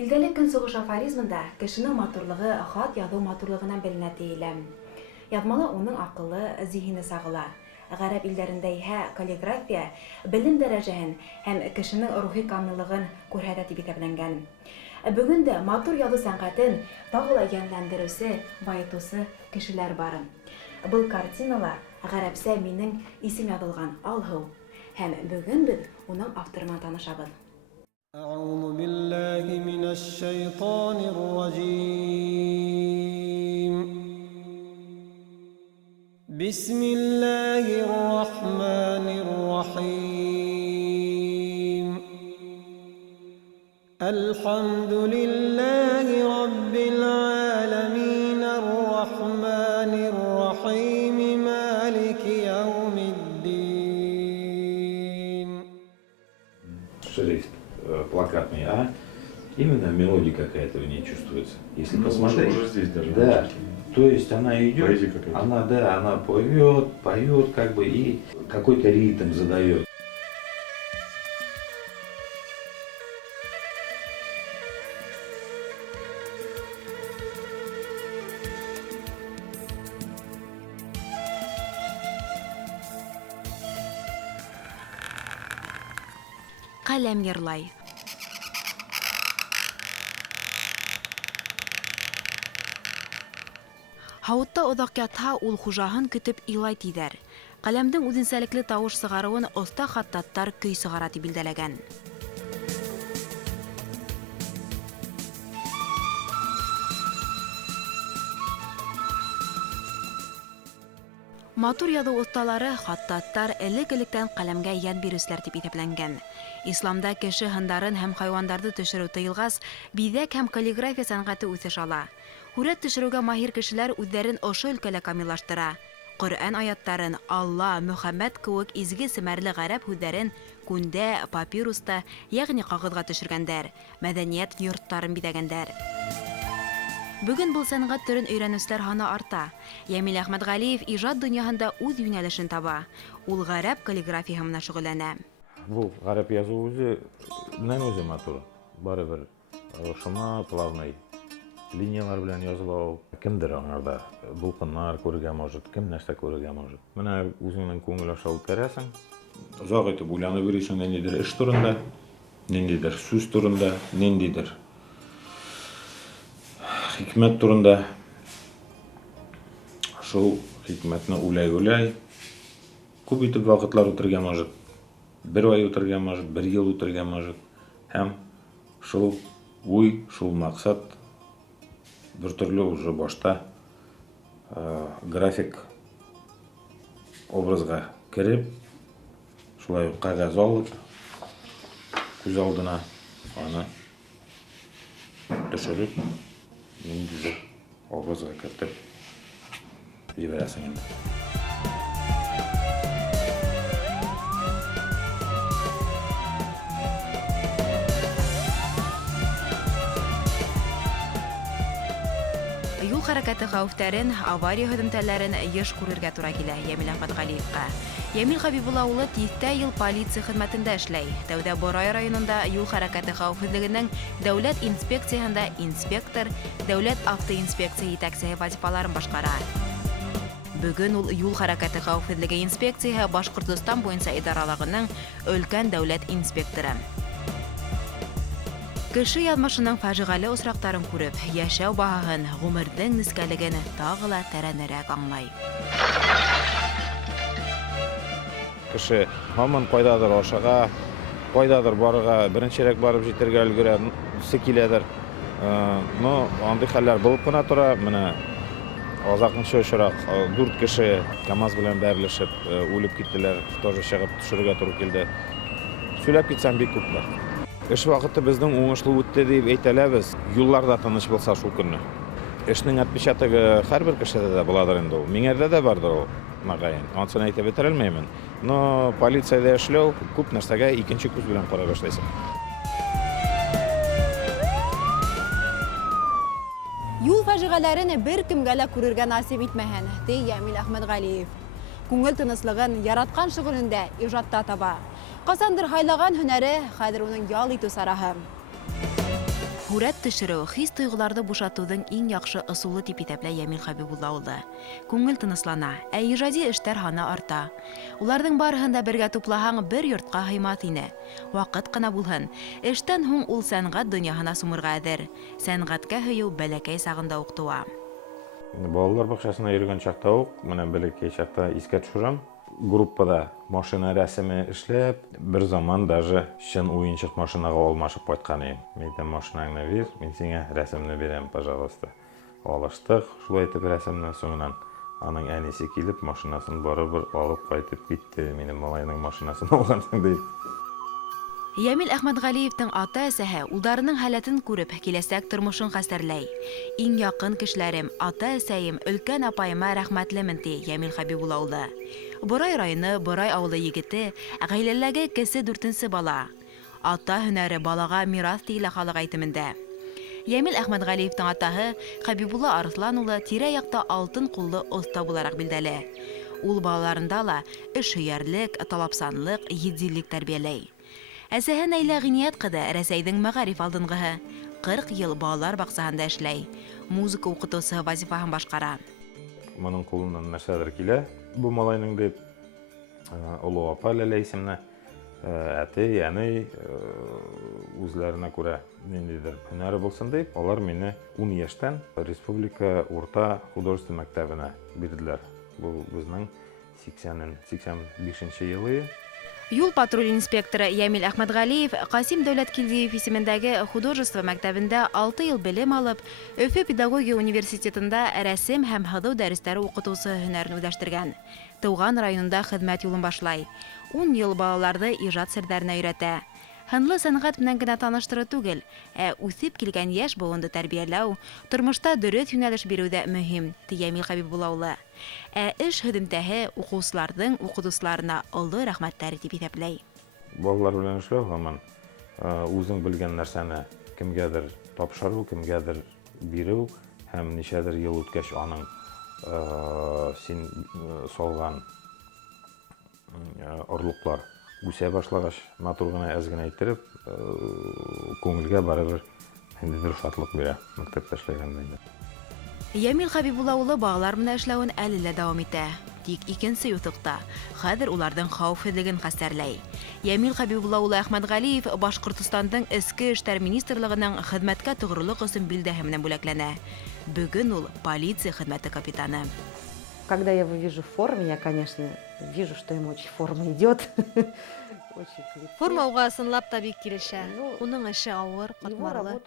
Билдәле көнсыгыш афоризмында кешенең матурлыгы хат яҙыу матурлығынан беленә тиелә. Яҙмала уның аҡылы, зиһене сағыла. Ғәрәп илдәрендә иһә каллиграфия белем дәрәжәһен һәм кешенең рухи камиллығын күрһәтә дип иҫәпләнгән. Бөгөн дә матур яҙыу сәнғәтен тағы ла йәнләндереүсе, байытыусы кешеләр бар. Был картинала ғәрәпсә минең исем яҙылған Алһыу. Һәм бөгөн беҙ уның авторынан танышабыҙ. أعوذ بالله من الشيطان الرجيم بسم الله الرحمن الرحيم الحمد لله رب العالمين الرحمن الرحيم مالك يوم الدين. Шрифт плакатный, а именно мелодия какая-то в ней чувствуется. Если посмотреть, уже здесь даже. да, то есть она идет, она поет как бы и какой-то ритм задает. Ҡәләм йырлай. Һауытта оҙаҡ ятһа, ул хужаһын көтөп илай тиҙәр. Ҡәләмдең үҙенсәлекле тауыш сығарыуын оҫта хаттаттар көй сығара тип билдәләгән. Матур яҙыу оҫталары, хаттаттар элек-электән ҡәләмгә йән биреүселәр дип иҫәпләнгән. Исламда кеше һындарын һәм хайуандарҙы төшөрөү тыйылғас, биҙәк һәм каллиграфия сәнғәте үҫеш ала. Һүрәт төшөрөүгә маһир кешеләр үҙҙәрен ошо өлкәлә камиллаштыра. Ҡөрьән аяттарын, Алла, Мөхәммәд кеүек изге семәрле ғәрәп һүҙҙәрен күндә, папируста, йәғни ҡағыҙға төшөргәндәр, мәҙәниәт йорттарын биҙәгәндәр. Бөгөн был сәнғәт төрөн өйрәнеүселәр һаны арта. Йәмил Әхмәтғәлиев ижад донъяһында үҙ йүнәлешен таба. Ул ғәрәп каллиграфияһы менән шөғөлләнә. Бұл ғәрәп языу өзі матур. Барыбер шума плавный линиялар белән язылау. Кемдер аңарда булҡындар күрергә может, кем нәрсә күрергә может. Менә үзеңнең күңел аша үткәрәсең. Оҙаҡ итеп уйланып йөрөйсөң ниндидер эш турында, ниндидер сүз турында, ниндидер хикмәт турында. Шул хикмәтне уйлай-уйлай күп итеп ваҡытлар үтергә может. Бер ай үтергә может, бер йыл үтергә может. Һәм шул уй, шул маҡсат бер төрлө уже башта график образға кереп, шулай ҡағаз алып, күҙ алдына аны төшөрөп, ниндидер образға кертеп ебәрәсең инде. Юл хәрәкәте хәүефтәрен, авария һөҙөмтәләрен йыш күрергә тура килә Йәмил Әхмәтғәлиевҡа. Йәмил Хәбибулла улы тиҫтә йыл полиция хеҙмәтендә эшләй. Тәүҙә Борай районында юл хәрәкәте хәүефһеҙлегенең дәүләт инспекцияһында инспектор, дәүләт автоинспекция етәксеһе вазифаларын башҡара. Бөгөн ул юл хәрәкәте хәүефһеҙлеге инспекцияһы Башҡортостан буйынса идаралығының өлкән дәүләт инспекторы. Кеше яҙмышының фажиғәле осраҡтарын күреп, йәшәү баһаһын, ғүмерҙең нескәлеген тағы ла тәрәнерәк аңлай. Кеше һаман ҡайҙалыр ашаға, ҡайҙалыр барырға, беренсерәк барып җитергә өлгөрәсе киләдер. Но андый хәлләр булып ҡына тора. Менә азаҡынсы осраҡ 4 кеше КАМАЗ белән бәрелешеп үлеп киттеләр, тоже сығып төшөргә туры килде. Сөйләп китсәм бик күп бар. Эш ваҡыты бездең уңышлы үтте дип әйтәләбез. Юлларда тыныш булса шул көнне. Эшнең отпечатогы һәр бер кешедә дә буладыр инде ул. Миңәрҙә дә бардыр ул, мағайын. Анысын әйтеп бөтөрәлмәймен. Но полицияда эшләү күп нәрсәгә икенче күҙ белән ҡарай башлайсың. Юл фажиғәләрен бер кемгә лә күрергә насип итмәһен, ди Йәмил Әхмәтғәлиев. Күңел тыныслығын яратҡан шөғөлөндә, ижадта таба. Ҡасандыр һайлаған һөнәре, хәҙер уның ял итеү сараһы. Һүрәт төшөрөү хис тойғыларҙы бушатыуҙың иң яҡшы ысулы тип иҫәпләй Йәмил Хәбибулла улы. Күңел тыныслана, ә ижади эштәр һаны арта. Уларҙың барыһын да бергә туплаһаң, бер йортҡа һыймаҫ ине. Ваҡыт ҡына булһын. Эштән һуң ул сәнғәт донъяһына сумырға әҙер. Сәнғәткә һөйөү бәләкәй сағында уҡ тыуа. Балалар баҡшасына йөрөгән чаҡта уҡ, менән бәләкәй чаҡта искә төшөрәм. Группада машина рәсеме эшләп, бер заман даже чын уйынсыҡ машинаға алмашып ҡайтҡан идем. Мен әйтәм, машинаңны бир, мин сиңә рәсемне бирәм, пожалуйста. Алыштыҡ, шулай итеп рәсемнән соңынан аның әнисе килеп, машинасын барыбер алып ҡайтып китте. Минең малайның машинасын алғансың дип. Йәмил Әхмәтғәлиевтең ата-әсәһе улдарының һәләтен күреп, киләсәк тормошон хәстәрләй. Иң яҡын кешеләрем, ата-әсәйем, өлкән апайыма рәхмәтлемен ти Йәмил Хәбибулла улы. Борай районы, Борай ауылы егете, ғаиләләге кесе 4-нсе бала. Ата һөнәре балага мираҫ тиелә халыҡ әйтемендә. Йәмил Әхмәтғәлиевтең атаһы Хәбибулла Арыҫлан улы тирә-яҡта алтын ҡуллы оҫта булараҡ билдәле. Ул балаларында ла эшһөйәрлек, талапсанлык, етдилек тәрбиәләй. Әсәһе Наилә Ғиниәт ҡыҙы Рәсәйҙең мәғариф алдынғыһы. 40 йыл балалар баҡсаһында эшләй. Музыка уҡытыусы вазифаһын башҡара. Моның ҡулынан нәрсәлер килә. Бу малайның дип оло апа Ләлә исемле әтей, әней үзләренә күрә ниндидер һөнәре булсын дип, алар мине 10 йәштән республика урта художество мәктәбенә бирделәр. Бу безнең 85-нче елы. Юл патруль инспекторы Йәмил Әхмәтғәлиев Ҡасим Дәүләткилдиев исемендәге художество мәктәбендә 6 йыл белем алып, Өфө педагогия университетында рәсем һәм һыҙыу дәрестәре уҡытыусы һөнәрен үҙләштергән. Тыуған районында хеҙмәт юлын башлай. 10 йыл балаларҙы ижад серҙәренә өйрәтә. Һынлы сәнғәт менән генә таныштырыу түгел, ә үҫеп килгән йәш быуынды тәрбиәләү, тормошта дөрөҫ йүнәлеш биреүҙә мөһим, ти Йәмил Хәбибулла улы. Ә эш һөҙөмтәһе уҡыусыларҙың уҡытыусыларына оло рәхмәттәре тип иҫәпләй. Балалар белән эшләү һаман үзең белгән нәрсәне кемгәдер тапшырыу, кемгәдер биреү һәм нишәдер йыл үткәч аның син салган орлоҡлар үсә башлагач, матур гына әз генә иттереп, күңелгә барыбер ниндидер шатлыҡ бирә мәктәптә эшләгәндә. Йәмил Хәбибулла улы балалар менән эшләүен әле лә дауам итә. Тик икенсе юҫыҡта. Хәҙер уларҙың хәүефһеҙлеген хәстәрләй. Йәмил Хәбибулла улы Әхмәтғәлиев Башҡортостандың эске эштәр министрлығының хеҙмәткә тоғролоҡ өсөн билдәһе менән бүләкләнә. Бөгөн ул полиция хеҙмәте капитаны. Когда я его вижу в форме, я, конечно, вижу, что ему очень форма идет. Форма уға ысынлап та бик килешә. Уның эше ауыр, ҡатмарлы.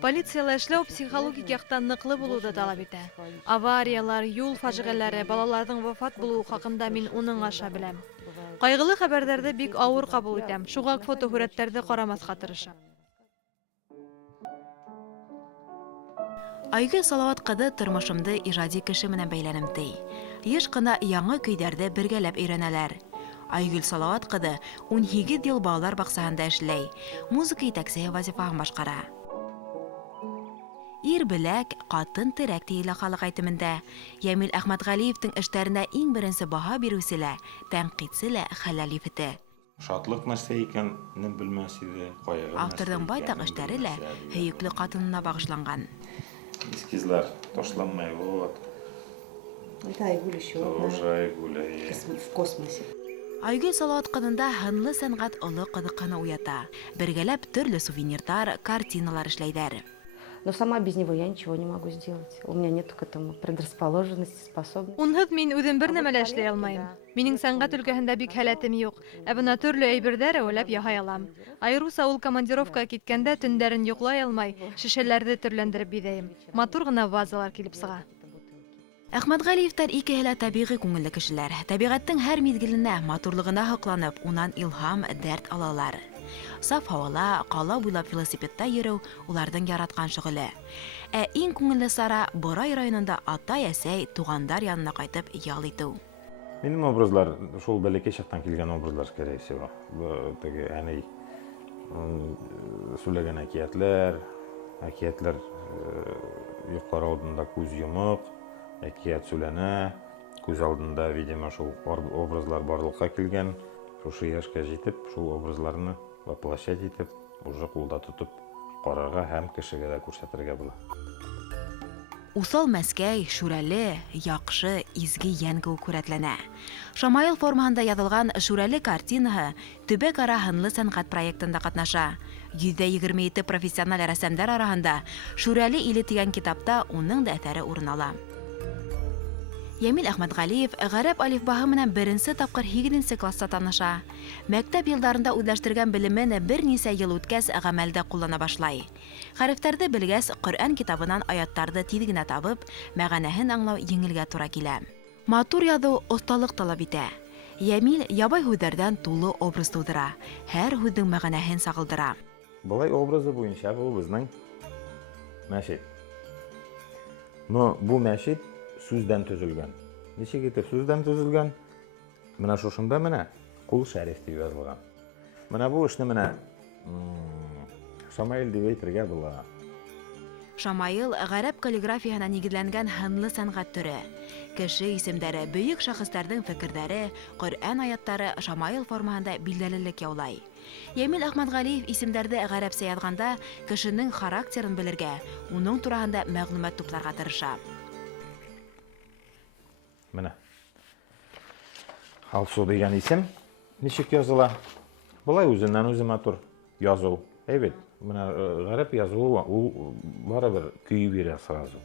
Полицияла эшләү психологик яҡтан ныҡлы булыуҙы талап итә. Авариялар, юл фажиғәләре, балаларҙың вафат булыуы хаҡында мин уның аша беләм. Ҡайғылы хәбәрҙәрҙе бик ауыр ҡабул итәм. Шуға фотоһүрәттәрҙе ҡарамаҫҡа тырышам. Айгөл Салауат ҡыҙы тормошомды ижади кеше менән бәйләнем ти. Йыш ҡына яңы көйҙәрҙе бергәләп өйрәнәләр. Айгөл Салауат ҡыҙы 18 йыл балалар баҡсаһында эшләй. Музыка етәксеһе вазифаһын башҡара. Ир беләк, ҡатын терәк тиелә халыҡ әйтемендә. Йәмил Әхмәтғәлиевтең эштәренә иң беренсе баһа биреүсе лә, тәнҡитсе лә хәләл ифете. Шатлыҡ нәрсә икәнен белмәс иде. Авторҙың байтаҡ эштәре лә һөйөклө ҡатынына бағышланған. Эскизлар ташланмай, вот. Это Айгуль еще Тоже Айгуль. в космосе. Айгөл Салауат ҡыҙында һынлы сәнғәт оло ҡыҙыҡҡаны уята. Бергәләп төрлө сувенирҙар, картиналар эшләйҙәр. Но сама без него я ничего не могу сделать. У меня нет к этому предрасположенности, способности. Унһыҙ мин үҙем бер нәмә лә эшләй алмайым. Минең сәнғәт өлкәһендә бик һәләтем юҡ. Ә бына төрлө әйберҙәр әүәләп яһай алам. Айырыуса ул командировкаға киткәндә төндәрен йоҡлай алмай, шешәләрҙе төрләндереп биҙәйем. Матур ғына вазалар килеп сыға. Әхмәтғәлиевтәр икеһе лә тәбиғи күңелле кешеләр. Тәбиғәттең һәр миҙгеленә, матурлығына һоҡланып, унан илһам, дәрт алалар. Саф һауала, ҡала буйлап велосипедта йөрөү уларҙың яратҡан шөғөлө. Ә иң күңелле сара Борай районында атай-әсәй, туғандар янына ҡайтып ял итеү. Минең образлар, шул бәләкәй чаҡтан килгән образлар, скорее всего. Теге әней сөйләгән әкиәтләр йоҡлар алдында күҙ йомоҡ, әкиәт сөйләнә, күҙ алдында, видимо, шул образлар барлыҡҡа килгән. Шушы йәшкә җитеп, шул образларны воплощать итеп, уже ҡулда тотоп карарга һәм кешегә дә күрсәтергә була. Усал мәскәй, шүрәле, яҡшы, изге йән кеүек күрәтләнә. Шамаил формаһында яҙылған шүрәле картинаһы төбәк ара һынлы сәнғәт проектында ҡатнаша. 127 профессиональ рәссамдар араһында «Шүрәле иле» тигән китапта уның да әҫәре урын ала. Ямил Әхмәтғәлиев ғәрәп алифбаһы менән беренсе тапҡыр 8-нче класста таныша. Мәктәп йылдарында үҙләштергән белемен бер нисә йыл үткәс ғәмәлдә ҡуллана башлай. Хәрефтәрҙе белгәс, Ҡөрьән китабынан аяттарҙы тиҙ генә табып, мәғәнәһен аңлау еңелгә тура килә. Матур яҙыу оҫталыҡ талап итә. Ямил ябай һүҙҙәрҙән тулы образ тыуҙыра, һәр һүҙҙең мәғәнәһен сағылдыра. Былай образы буйынса бу безнең мәчет. Но бу мәчет сүздән төзелгән. Ничек итеп сүздән төзелгән? Менә шушында менә Ҡул Шәриф дип язылган. Менә бу эшне менә Шамаил дип әйтергә була. Шамаил ғәрәп каллиграфияһына нигеҙләнгән һынлы сәнғәт төрө. Кеше исемдәре, бөйөк шәхестәрҙең фекерҙәре, Ҡөрьән аяттары Шамаил формаһында билдәлелек яулай. Ямил Әхмәтғәлиев исемдәрҙе ғәрәпсә яҙғанда кешенең характерын белергә, уның тураһында мәғлүмәт тупларға тырыша. Менә. Алсу дигән исем ничек языла? Былай үзеннән үзе матур языу. Әйбәт. Менә ғәрәп языуы ул барыбер көйө бирә сразу.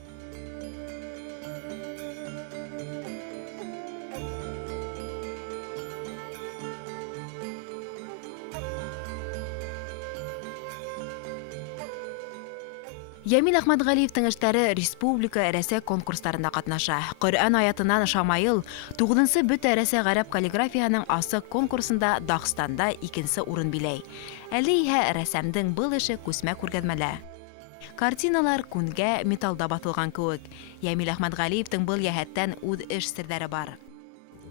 Ямил Әхмәтғәлиевтің эштәре республика рәсә конкурстарында ҡатнаша. Ҡөрьән аятынан Шамаил 9-нчы бөтә рәсә ғәрәп каллиграфияның асыҡ конкурсында Дағстанда 2-нче урын биләй. Әле иһә рәссамдың был эше күсмә күргәҙмәлә. Картиналар күнгә, металда баҫылған кеүек. Ямил Әхмәтғәлиевтің был йәһәттән үҙ эш серҙәре бар.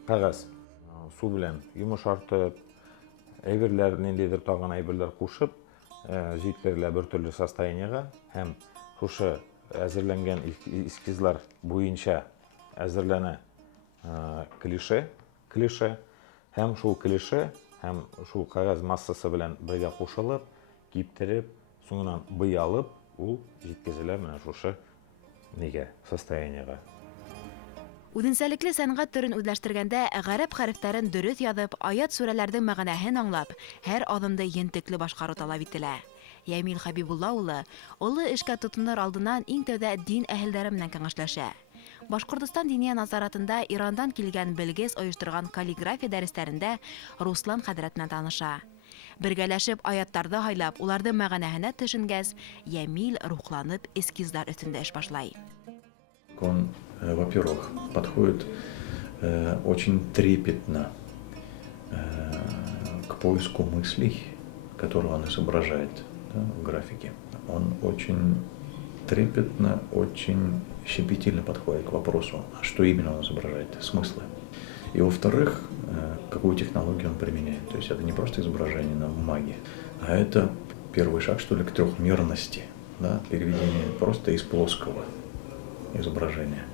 Ҡағаз, су белән йомошартып, әйберләр, ниндәйҙер тағын әйберләр ҡушып, җиткерелә бер төрлө состояниеға һәм шушы әзерләнгән эскизлар буйынса әзерләнә клише һәм шул клише һәм шул ҡағаз массасы белән бергә ҡушылып, киптереп, соңынан быялып, ул җиткезелә менә шушы состояниеға. Үҙенсәлекле сәнғәт төрөн үҙләштергәндә ғәрәп хәрефтәрен дөрөҫ яҙып, аят сүрәләрҙең мәғәнәһен аңлап, һәр аҙымды ентекле башҡарыу талап ителә. Ямил Хәбибулла улы оло эшкә тотонор алдынан иң тәүҙә дин әһелдәре менән кәңәшләшә. Башҡортостан диния назаратында Ирандан килгән белгес ойошторған каллиграфия дәрестәрендә Руслан хәҙрәт менән таныша. Бергәләшеп аяттарҙы һайлап, уларҙың мәғәнәһенә төшөнгәс, Ямил рухланып эскиздар өҫтөндә эш башлай. Он, во-первых, подходит очень трепетно к поиску мыслей, которые он изображает, да, в графике. Он очень трепетно, очень щепетильно подходит к вопросу, а что именно он изображает, смыслы. И во-вторых, какую технологию он применяет. То есть это не просто изображение на бумаге, а это первый шаг, что ли, к трехмерности, да, переведение просто из плоского изображения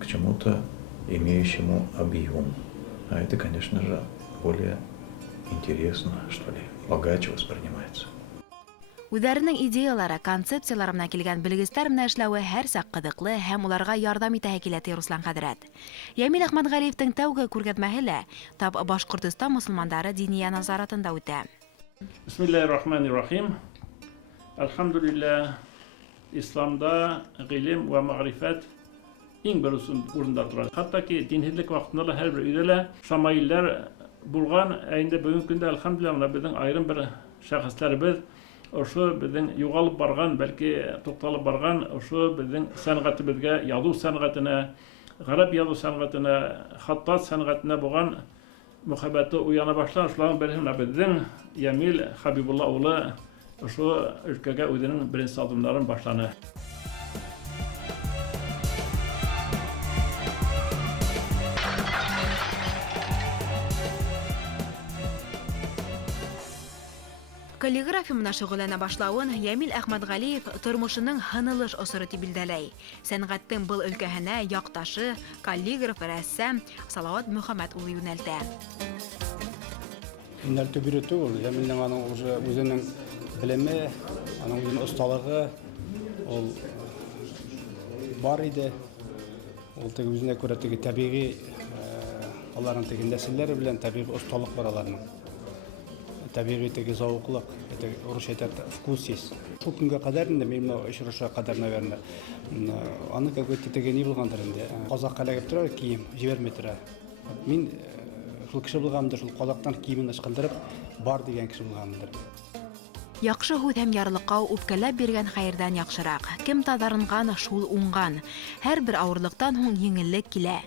к чему-то, имеющему объем. А это, конечно же, более интересно, что ли, богаче воспринимается. Үҙҙәренең идеялары, концепциялары менән килгән белгестәр менән эшләүе һәр саҡ ҡыҙыҡлы һәм уларға ярҙам итәһе килә, ти Руслан хәҙрәт. Ямил Әхмәтғәлиевтең тәүге күргәҙмәһе лә тап Башҡортостан мосолмандары диния назаратында үтә. Бисмиллахир-рахманир-рахим. Алхамдулиллах, исламда ғилем ва мәғрифәт иң беренсе урында тора. Хатта ки динһеҙлек ваҡытында ла һәр бер өйҙә лә шамаилләр булған, ә инде бүгенге көндә алхамдулиллах беҙҙең айырым бер шәхестәребеҙ ошо беҙҙең юғалып барған, бәлки туҡталып барған, ошо беҙҙең сәнғәтебеҙгә, яҙыу сәнғәтенә, ғәрәп яҙыу сәнғәтенә, хаттат сәнғәтенә булған мөхәббәте уяна башлаған. Шуларҙың береһе беҙҙең Ямил Хәбибулла улы ошо өлкәгә үҙенең беренсе аҙымдарын башланы. Каллиграфия менән шөғөлләнә башлауын Ямил Әхмәтғәлиев тормошының һынылыш осоро тип билдәләй. Сәнғәттең был өлкәһенә яҡташы, каллиграф, рәссам Салауат Мөхәммәт улы йүнәлтә. Йүнәлтеп өйрәтеү ул Ямилнең аның уже үзенең Белеме, аның үзенең осталыгы ул бар иде. Ул теге үзенә күрә теге табигый аларның теге нәселләре белән табигый осталык бар аларның. Табигый теге зауыклык, это урысча әйтәләр вкус есть. Шул көнгә кадәр инде мин очраша кадәр, наверное, аны какой-то теге ни булгандыр инде. Казакка эләгеп тора кием, җибәрмәй тора. Мин шул кеше булганымда шул казактан киемен ычкындырып бар дигән кеше булганымдыр. Яхшы һүз һәм ярлыклау үпкәләп биргән хәердән яхшырак. Кем тадарынган, шул уңган. Һәрбер авырлыктан һуң еңеллек килә.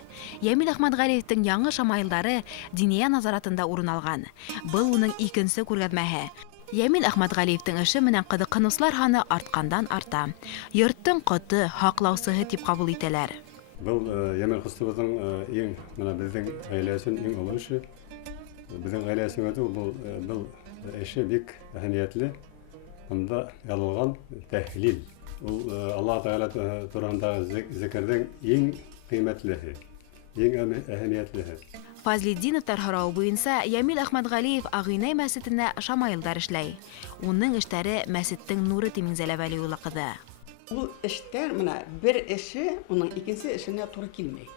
Ямил Әхмәтгалиевтың яңы шамаилдары Диния назаратында урын алган. Был уның икенче күргәзмәһе. Ямил Әхмәтгалиевтың эше менән кызыксынышлар һаны арткандан арта. Йорттың коты, хаклаусыһы дип кабул итәләр. Был Ямил кыстыбызның иң менә безнең гаиләсен иң олы эше. Безнең гаиләсенә был эше бик әһәмиятле. Монда язылган тәһлил. Ул Аллаһ Тәгалә турында зикрдән иң кыйммәтлеһе, иң әһәмиятлеһе. Фазлетдиновтар һорауы буенча Ямил Әхмәтгалиев Агыйнай мәсҗидендә шамаилдар эшләй. Уның эшләре мәсҗидтең нуры тиминзәләп алуы кыды. Ул эштәр менә бер эше уның икенче эшенә туры килмәй.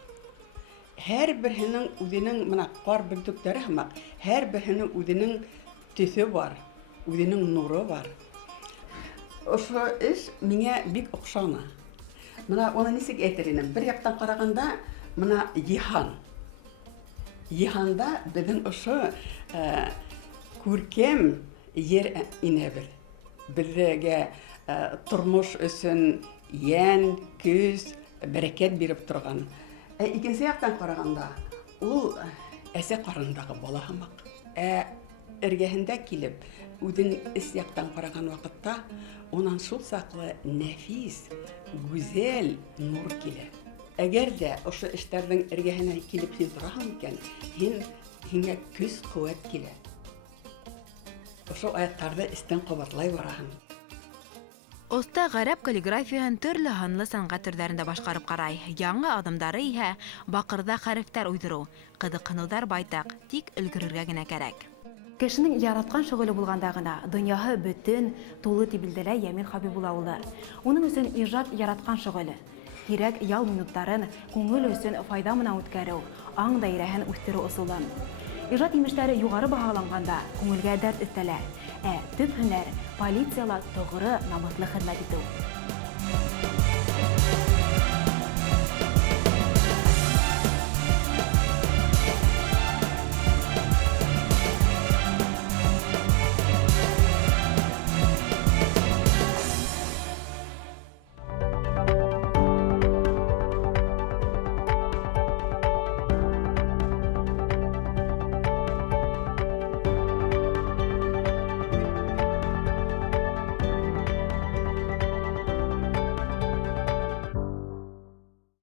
Һәр берһенең үзенең менә кар бөртекләре һәм һәр берһенең үзенең төсе бар, үзенең нуры бар. Ошо эш миңа бик охшана. Менә аны нисек әйтер идем? Бер яктан караганда, менә Йихан. Йиханда безнең ошо күркәм йер инәбез. Безгә тормыш өчен ян, күз, бәрәкәт биреп торган. Икенче яктан караганда, ул әсә карындагы бала һымак. Эргәһендә килеп, үзенең ис яктан караган вакытта, онан шул саклы нәфис, гүзәл нур килә. Әгәр дә ошо эшләрнең эргәһенә килеп син торасың икән, һиңә көч куәт килә. Ошо аяттарда истән кабатлай бараһың. Оста гарәп каллиграфияһын төрле һанлы сәнгать төрләрендә башкарып карай. Яңа адымдары иһә бакырда хәрефтәр уйдыру. Кызыксынудар байтак, тик өлгерергә генә кирәк. Кешенең яраткан шөгыле булганда гына дөньяһы бөтен, тулы дип билдәләй Ямил Хәбибулла улы. Уның өчен иҗат яраткан шөгыле. Кирәк ял минутларын күңел өчен файда менән үткәрү, аң даирәһен үстерү усулын. Иҗат имештәре югары баһаланганда күңелгә дәрт өстәлә. Төп һөнәр полициялар тогыры намыслы хезмәт итү.